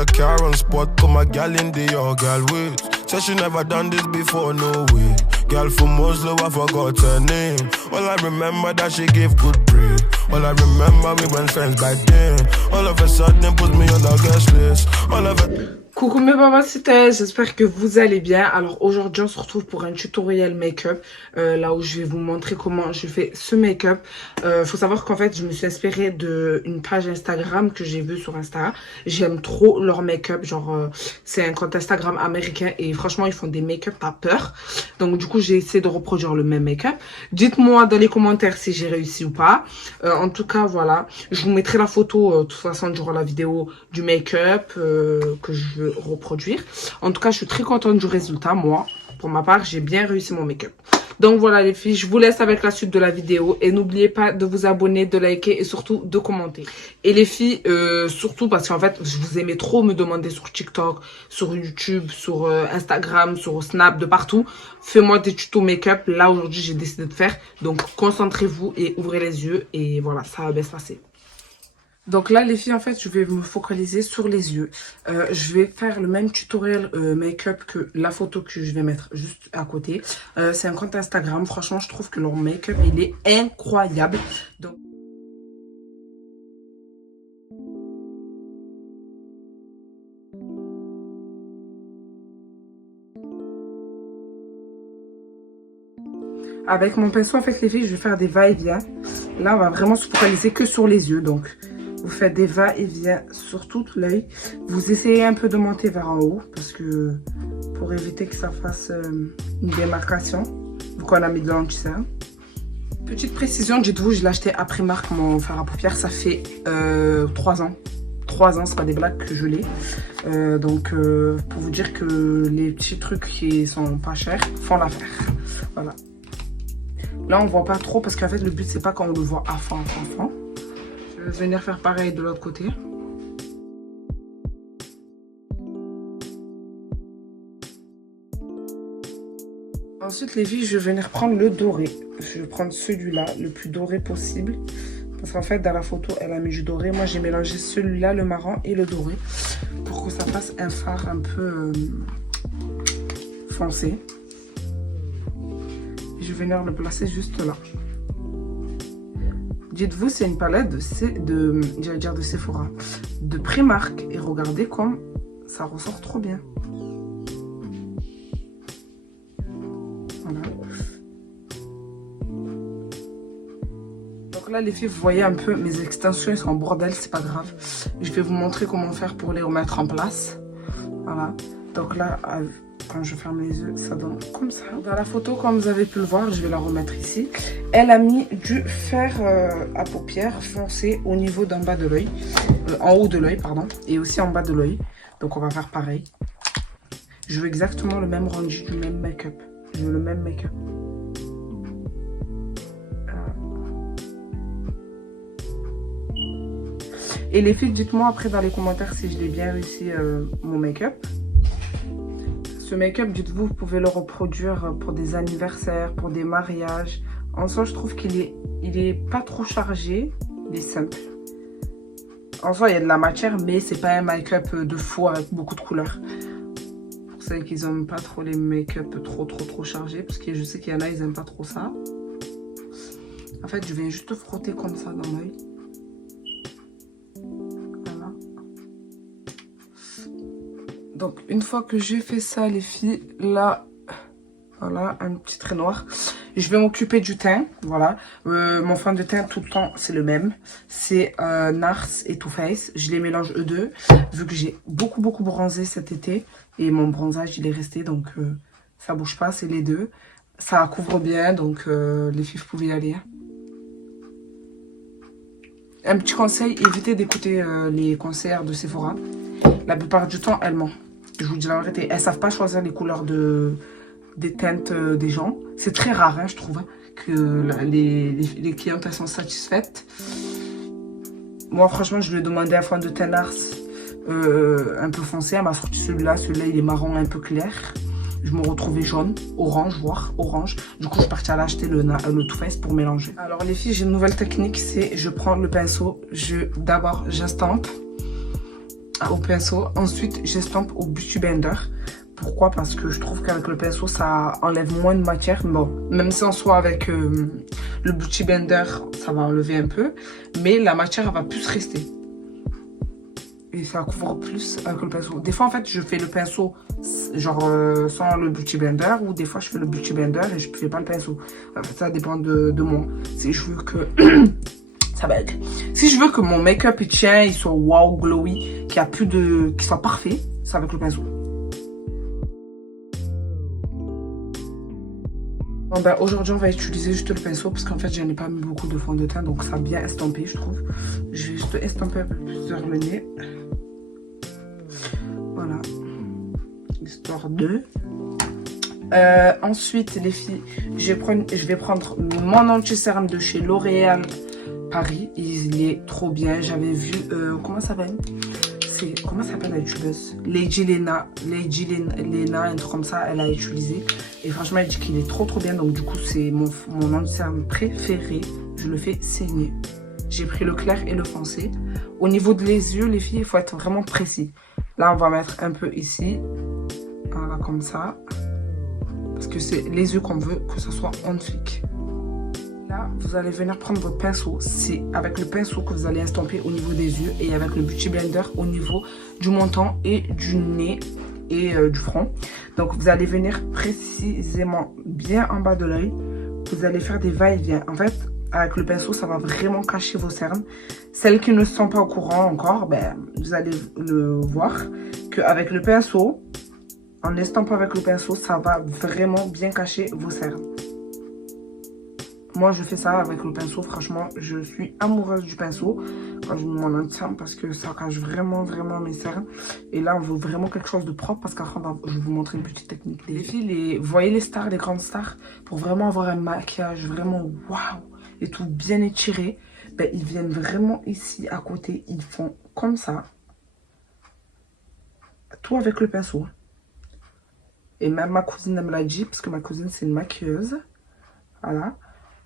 a car on spot, put my gal in the yard, gal with. Said she never done this before, no way. Girl from Oslo, I forgot her name. All I remember that she gave good brain. All I remember we went friends back then. All of a sudden put me on the guest list. All of a... Coucou mes papacités, j'espère que vous allez bien. Alors aujourd'hui on se retrouve pour un tutoriel make-up, là où je vais vous montrer comment je fais ce make-up. Faut savoir qu'en fait je me suis inspirée d'une page Instagram que j'ai vue sur Insta. J'aime trop leur make-up, genre c'est un compte Instagram américain et franchement ils font des make-up à peur. Donc du coup j'ai essayé de reproduire le même make-up. Dites-moi dans les commentaires si j'ai réussi ou pas. En tout cas voilà, je vous mettrai la photo de toute façon durant la vidéo du make-up que je veux reproduire. En tout cas, je suis très contente du résultat. Moi, pour ma part, j'ai bien réussi mon make-up. Donc voilà les filles, je vous laisse avec la suite de la vidéo. Et n'oubliez pas de vous abonner, de liker et surtout de commenter. Et les filles, surtout parce qu'en fait, je vous aimais trop me demander sur TikTok, sur YouTube, sur Instagram, sur Snap, de partout. Fais-moi des tutos make-up. Là, aujourd'hui, j'ai décidé de faire. Donc, concentrez-vous et ouvrez les yeux. Et voilà, ça va bien se passer. Donc là les filles en fait je vais me focaliser sur les yeux. Je vais faire le même tutoriel make-up que la photo que je vais mettre juste à côté. C'est un compte Instagram, franchement je trouve que leur make-up il est incroyable. Donc avec mon pinceau en fait les filles je vais faire des va-et-vient. Là on va vraiment se focaliser que sur les yeux donc. Vous faites des va-et-vient sur tout l'œil. Vous essayez un peu de monter vers en haut parce que pour éviter que ça fasse une démarcation. Vu qu'on a mis de l'anti-cerne. Petite précision, dites-vous, je l'ai acheté à Primark, mon fard à paupières. Ça fait 3 ans. 3 ans, c'est pas des blagues que je l'ai. Donc pour vous dire que les petits trucs qui sont pas chers font l'affaire. Voilà. Là on voit pas trop parce qu'en fait le but c'est pas qu'on le voit à fond. Je vais venir faire pareil de l'autre côté. Ensuite les filles, je vais venir prendre le doré. Je vais prendre celui-là, le plus doré possible. Parce qu'en fait dans la photo elle a mis du doré. Moi j'ai mélangé celui-là, le marron et le doré. Pour que ça fasse un fard un peu foncé. Et je vais venir le placer juste là. Dites-vous, c'est une palette de Sephora, de Primark. Et regardez comme ça ressort trop bien. Voilà. Donc là, les filles, vous voyez un peu mes extensions, elles sont en bordel, c'est pas grave. Je vais vous montrer comment faire pour les remettre en place. Voilà. Donc là, quand je ferme les yeux, ça donne comme ça. Dans la photo, comme vous avez pu le voir, je vais la remettre ici. Elle a mis du fer à paupières foncé au niveau d'en bas de l'œil. En haut de l'œil, pardon. Et aussi en bas de l'œil. Donc on va faire pareil. Je veux exactement le même rendu du même make-up. Je veux le même make-up. Et les filles, dites-moi après dans les commentaires si je l'ai bien réussi mon make-up. Ce make-up, dites-vous, vous pouvez le reproduire pour des anniversaires, pour des mariages. En soi, je trouve qu'il est pas trop chargé. Il est simple. En soi, il y a de la matière, mais c'est pas un make-up de fou avec beaucoup de couleurs. Pour ceux qui n'aiment pas trop les make-up trop chargés, parce que je sais qu'il y en a, ils n'aiment pas trop ça. En fait, je vais juste frotter comme ça dans l'œil. Donc une fois que j'ai fait ça les filles, là, voilà, un petit trait noir. Je vais m'occuper du teint, voilà. Mon fond de teint tout le temps c'est le même. C'est NARS et Too Faced. Je les mélange eux deux, vu que j'ai beaucoup bronzé cet été. Et mon bronzage il est resté, donc ça bouge pas, c'est les deux. Ça couvre bien, donc les filles vous pouvez y aller. Un petit conseil, évitez d'écouter les conseillères de Sephora. La plupart du temps, elles mentent. Je vous dis la vérité, elles savent pas choisir les couleurs des teintes des gens. C'est très rare, hein, je trouve, hein, que les clientes elles sont satisfaites. Moi, franchement, je lui ai demandé un fond de teint NARS un peu foncé. Elle m'a sorti celui-là. Celui-là, il est marron un peu clair. Je me retrouvais jaune, orange, voire orange. Du coup, je suis partie à l'acheter le Too Faced pour mélanger. Alors, les filles, j'ai une nouvelle technique. C'est je prends le pinceau. D'abord, j'estampe. au pinceau. Ensuite, j'estompe au Beauty Blender. Pourquoi? Parce que je trouve qu'avec le pinceau, ça enlève moins de matière. Bon, même si en soit avec le Beauty Blender, ça va enlever un peu. Mais la matière, elle va plus rester. Et ça couvre plus avec le pinceau. Des fois, en fait, je fais le pinceau genre sans le Beauty Blender. Ou des fois, je fais le Beauty Blender et je ne fais pas le pinceau. En fait, ça dépend de moi. Si je veux que... ça va être... Si je veux que mon make-up, il tient, il soit wow, glowy, qu'il y a plus de... qu'il soit parfait, c'est avec le pinceau. Bon ben, aujourd'hui, on va utiliser juste le pinceau parce qu'en fait, je n'ai pas mis beaucoup de fond de teint. Donc, ça a bien estampé, je trouve. Je vais juste estomper un peu plus sur le nez. Voilà. Histoire de... ensuite, les filles, je vais prendre mon anti-cerne de chez L'Oréal Paris. Il est trop bien. J'avais vu... comment ça s'appelle? Comment s'appelle la youtubeuse? Lady Lena, un truc comme ça, elle a utilisé. Et franchement, elle dit qu'il est trop bien. Donc du coup, c'est mon anti-cerne préféré. Je le fais saigner. J'ai pris le clair et le foncé. Au niveau de les yeux, les filles, il faut être vraiment précis. Là, on va mettre un peu ici. Voilà, comme ça. Parce que c'est les yeux qu'on veut que ça soit magnifique. Là, vous allez venir prendre votre pinceau. C'est avec le pinceau que vous allez estomper au niveau des yeux. Et avec le Beauty Blender au niveau du menton et du nez et du front. Donc, vous allez venir précisément bien en bas de l'œil. Vous allez faire des va-et-vient. En fait, avec le pinceau, ça va vraiment cacher vos cernes. Celles qui ne sont pas au courant encore, ben, vous allez le voir qu'avec le pinceau, en estampant avec le pinceau, ça va vraiment bien cacher vos cernes. Moi, je fais ça avec le pinceau. Franchement, je suis amoureuse du pinceau quand je m'en entiens parce que ça cache vraiment mes cernes. Et là, on veut vraiment quelque chose de propre parce qu'après, je vais vous montrer une petite technique. Les filles, vous voyez les stars, les grandes stars, pour vraiment avoir un maquillage vraiment waouh et tout bien étiré, ben, ils viennent vraiment ici à côté. Ils font comme ça. Tout avec le pinceau. Et même ma cousine, elle me l'a dit parce que ma cousine, c'est une maquilleuse. Voilà.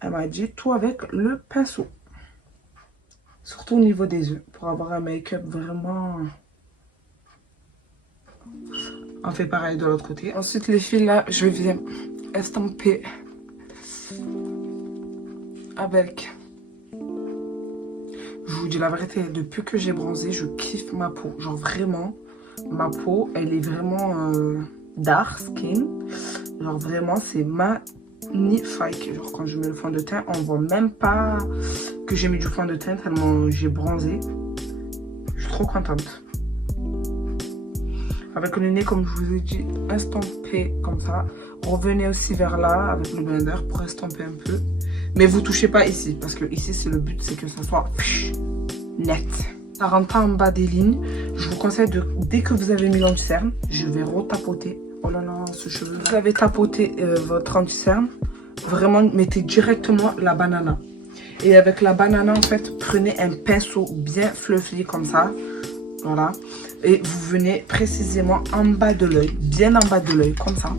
Elle m'a dit tout avec le pinceau. Surtout au niveau des yeux. Pour avoir un make-up vraiment... On fait pareil de l'autre côté. Ensuite, les filles, là, je viens estomper avec... Je vous dis la vérité, depuis que j'ai bronzé, je kiffe ma peau. Genre vraiment, ma peau, elle est vraiment dark skin. Genre vraiment, c'est magnifique. Genre quand je mets le fond de teint, on voit même pas que j'ai mis du fond de teint tellement j'ai bronzé. Je suis trop contente. Avec le nez, comme je vous ai dit, estomper comme ça. Revenez aussi vers là avec le blender pour estomper un peu. Mais vous touchez pas ici parce que ici c'est le but, c'est que ça soit net. Ça rentre pas en bas des lignes. Je vous conseille de, dès que vous avez mis l'anti-cerne, je vais retapoter. Oh là là, ce cheveu. Vous avez tapoté votre anti-cerne. Vraiment, mettez directement la banana. Et avec la banana, en fait, prenez un pinceau bien fluffy comme ça. Voilà. Et vous venez précisément en bas de l'œil. Bien en bas de l'œil, comme ça.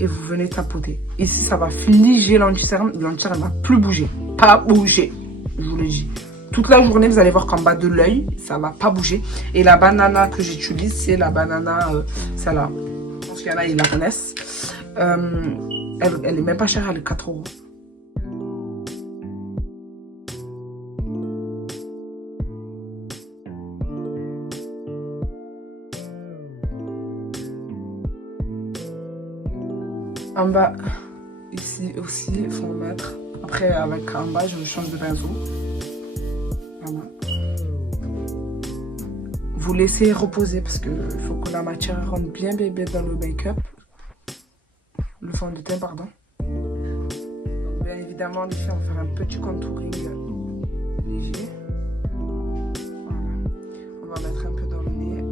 Et vous venez tapoter. Ici, ça va figer l'anti-cerne. L'anti-cerne ne va plus bouger. Pas bouger. Je vous le dis. Toute la journée, vous allez voir qu'en bas de l'œil, ça ne va pas bouger. Et la banana que j'utilise, c'est la banana, celle-là. Je pense qu'il y en a, ils la connaissent. Elle est même pas chère, elle est 4 €. En bas, ici aussi, il faut mettre. Après, avec en bas, je change de pinceau. Voilà. Vous laissez reposer parce qu'il faut que la matière rentre bien bébé dans le make-up. Le fond de teint, pardon. Donc, bien évidemment, les filles, on va faire un petit contouring léger. Voilà. On va mettre un peu dans le nez.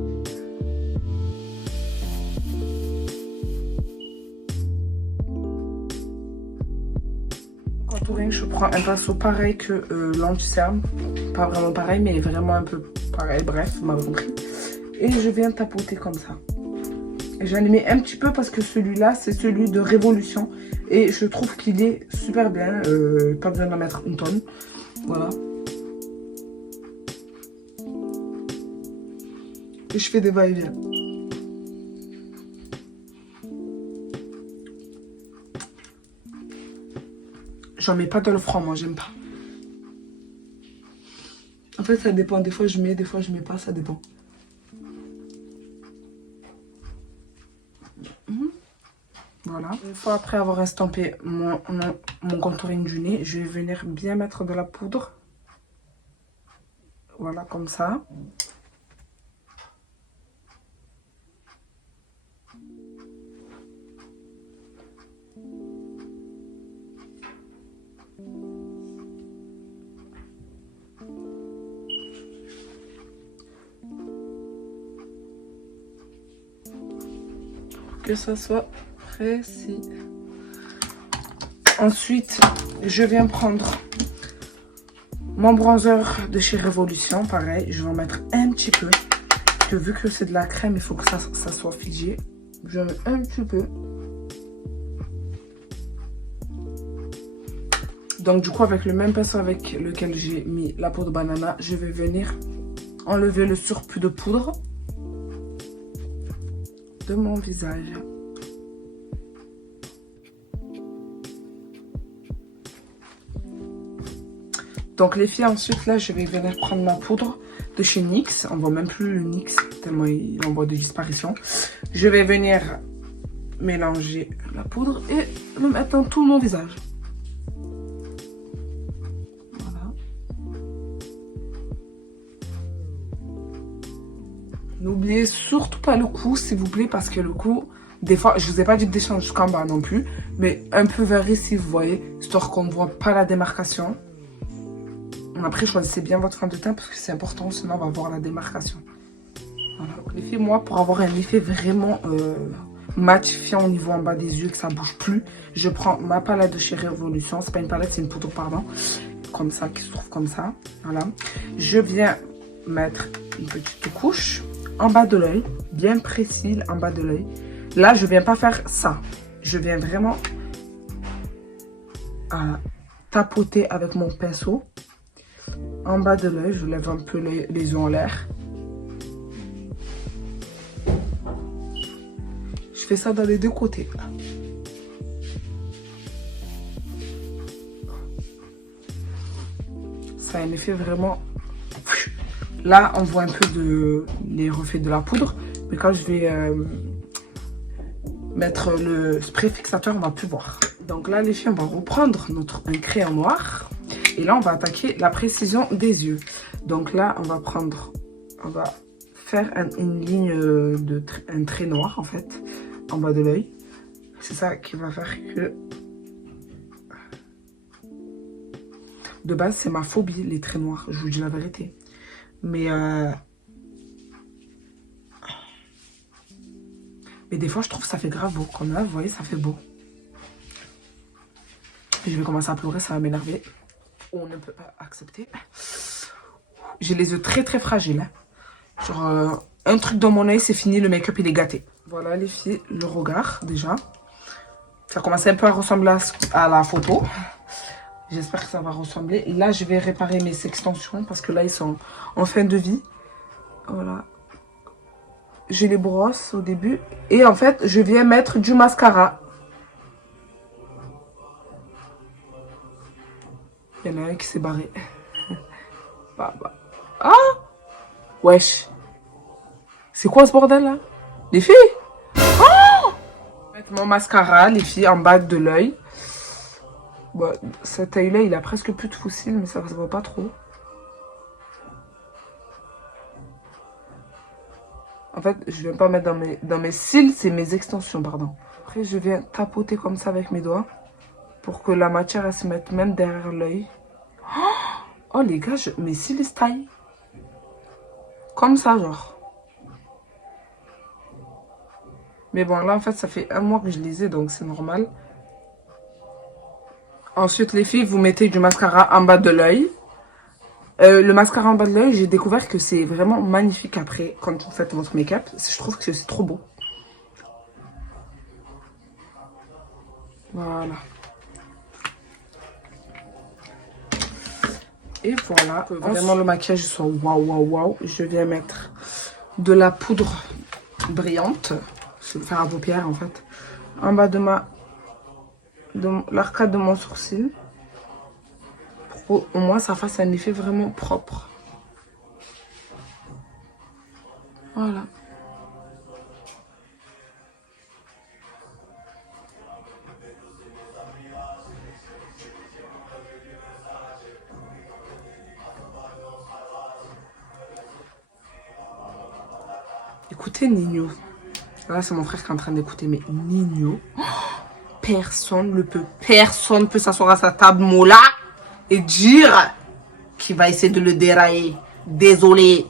Contouring, je prends un pinceau pareil que l'anti-cerne. Pas vraiment pareil, mais vraiment un peu pareil. Bref, vous m'avez compris. Et je viens tapoter comme ça. J'en ai mis un petit peu parce que celui-là, c'est celui de Révolution. Et je trouve qu'il est super bien. Pas besoin d'en mettre une tonne. Voilà. Et je fais des va-et-vient. J'en mets pas dans le franc, moi, j'aime pas. En fait, ça dépend. Des fois, je mets, des fois, je mets pas, ça dépend. Voilà. Une fois après avoir estampé mon contouring du nez, je vais venir bien mettre de la poudre. Voilà, comme ça. Que ça soit précis. Ensuite, je viens prendre mon bronzer de chez Révolution. Pareil, je vais en mettre un petit peu. Parce que vu que c'est de la crème, il faut que ça soit figé. Je mets un petit peu. Donc du coup, avec le même pinceau avec lequel j'ai mis la poudre banana, je vais venir enlever le surplus de poudre de mon visage. Donc les filles, ensuite là, je vais venir prendre ma poudre de chez NYX. On voit même plus le NYX, tellement il est en voie de disparition. Je vais venir mélanger la poudre et le mettre dans tout mon visage. Voilà. N'oubliez surtout pas le cou, s'il vous plaît, parce que le cou, des fois, je vous ai pas dit de descendre jusqu'en bas non plus, mais un peu vers ici, vous voyez, histoire qu'on ne voit pas la démarcation. Après, choisissez bien votre fond de teint parce que c'est important, sinon on va voir la démarcation. Voilà. Les filles, moi, pour avoir un effet vraiment matifiant au niveau en bas des yeux, que ça bouge plus, je prends ma palette de chez Révolution. C'est pas une palette, c'est une poudre, pardon. Comme ça, qui se trouve comme ça. Voilà. Je viens mettre une petite couche en bas de l'œil, bien précis en bas de l'œil. Là, je viens pas faire ça. Je viens vraiment tapoter avec mon pinceau. En bas de l'œil, je lève un peu les yeux en l'air. Je fais ça dans les deux côtés. Ça a un effet vraiment... Là, on voit un peu les reflets de la poudre. Mais quand je vais mettre le spray fixateur, on va plus voir. Donc là, les filles, on va reprendre un crayon noir. Et là, on va attaquer la précision des yeux. Donc là, on va faire une ligne un trait noir, en fait, en bas de l'œil. C'est ça qui va faire que... De base, c'est ma phobie, les traits noirs. Je vous dis la vérité. Mais des fois, je trouve que ça fait grave beau. Comme là, vous voyez, ça fait beau. Et je vais commencer à pleurer, ça va m'énerver. On ne peut pas accepter. J'ai les yeux très très fragiles. Hein. Genre, un truc dans mon œil, c'est fini, le make-up il est gâté. Voilà les filles, le regard déjà. Ça commence un peu à ressembler à la photo. J'espère que ça va ressembler. Là, je vais réparer mes extensions parce que là, ils sont en fin de vie. Voilà. Je les brosse au début. Et en fait, je viens mettre du mascara. Il y en a un qui s'est barré. Ah! Wesh. C'est quoi ce bordel là? Les filles? Oh! Je vais mettre mon mascara, les filles, en bas de l'œil. Bon, cet œil là, il a presque plus de fossiles, mais ça se voit pas trop. En fait, je viens pas mettre dans mes cils, c'est mes extensions, pardon. Après, je viens tapoter comme ça avec mes doigts. Pour que la matière, elle se mette même derrière l'œil. Oh, les gars, mes cils, ils se taillent. Comme ça, genre. Mais bon, là, en fait, ça fait un mois que je les ai, donc c'est normal. Ensuite, les filles, vous mettez du mascara en bas de l'œil. Le mascara en bas de l'œil, j'ai découvert que c'est vraiment magnifique après, quand vous faites votre make-up. Je trouve que c'est trop beau. Voilà. Et voilà, que vraiment le maquillage soit waouh, waouh, waouh. Je viens mettre de la poudre brillante. Je vais faire à paupières en fait. En bas de l'arcade de mon sourcil. Pour au moins ça fasse un effet vraiment propre. Voilà. Écoutez Nino. Là, c'est mon frère qui est en train d'écouter, mais Nino, personne ne peut s'asseoir à sa table mola et dire qu'il va essayer de le dérailler. Désolé.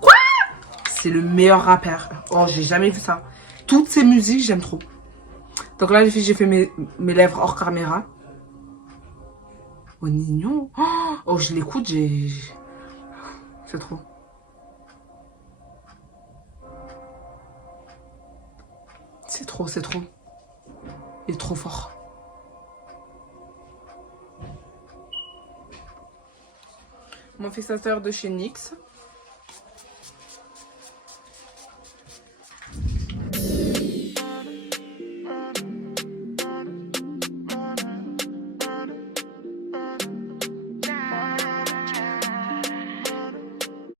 Quoi? C'est le meilleur rappeur. Oh, j'ai jamais vu ça. Toutes ces musiques, j'aime trop. Donc là, les filles, j'ai fait mes lèvres hors caméra. Oh, Nino. Oh, je l'écoute, c'est trop. C'est trop, c'est trop. Il est trop fort. Mon fixateur de chez NYX.